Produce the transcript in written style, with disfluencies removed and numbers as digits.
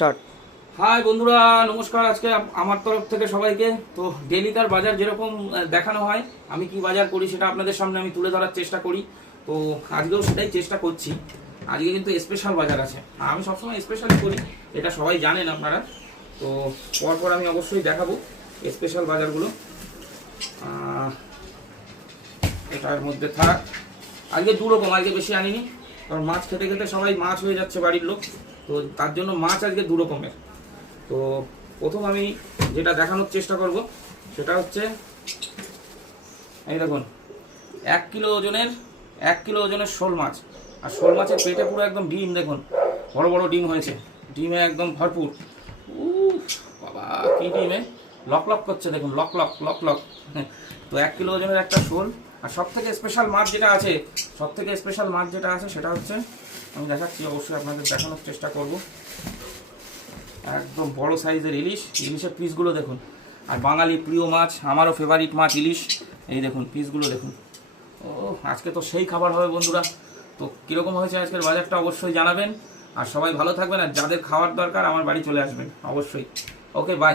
Start. High বন্ধুরা, নমস্কার। আজকে আমার তরফ থেকে সবাইকে তো ডেলিকার বাজার যেরকম দেখানো হয়, আমি কি বাজার করি সেটা আপনাদের সামনে আমি তুলে ধরার চেষ্টা করি। তো আজকেও সেটাই চেষ্টা করছি। আজকে কিন্তু স্পেশাল বাজার আছে, আমি সবসময় স্পেশালি করি, এটা সবাই জানেন আপনারা। তো পরপর আমি অবশ্যই দেখাবো স্পেশাল বাজারগুলো। এটার মধ্যে থাক। আজকে দু রকম, আজকে বেশি আনিনি, কারণ মাছ খেতে খেতে সবাই মাছ হয়ে যাচ্ছে বাড়ির লোক, তো তার জন্য মাছ আজকে দু রকমের। তো প্রথম আমি যেটা দেখানোর চেষ্টা করব সেটা হচ্ছে, এই দেখুন, 1 কিলো ওজনের শোল মাছ। আর শোল মাছের পেটে পুরো একদম ডিম, দেখুন বড় বড় ডিম হয়েছে, ডিমে একদম ভরপুর। বাবা কি ডিমে লক লক করছে, দেখুন লক লক লক লক। তো 1 কিলো ওজনের একটা শোল। আর সব থেকে স্পেশাল মাছ যেটা আছে, সেটা হচ্ছে, আমি দেখাচ্ছি, অবশ্যই আপনাদের দেখানোর চেষ্টা করব। একদম বড় সাইজের ইলিশের পিসগুলো দেখুন। আর বাঙালি প্রিয় মাছ, আমারও ফেভারিট মাছ ইলিশ। এই দেখুন পিসগুলো দেখুন। ও আজকে তো সেই খাবার হবে বন্ধুরা। তো কীরকম হয়েছে আজকের বাজারটা অবশ্যই জানাবেন। আর সবাই ভালো থাকবেন, আর যাদের খাওয়ার দরকার আমার বাড়ি চলে আসবেন অবশ্যই। ওকে, বাই।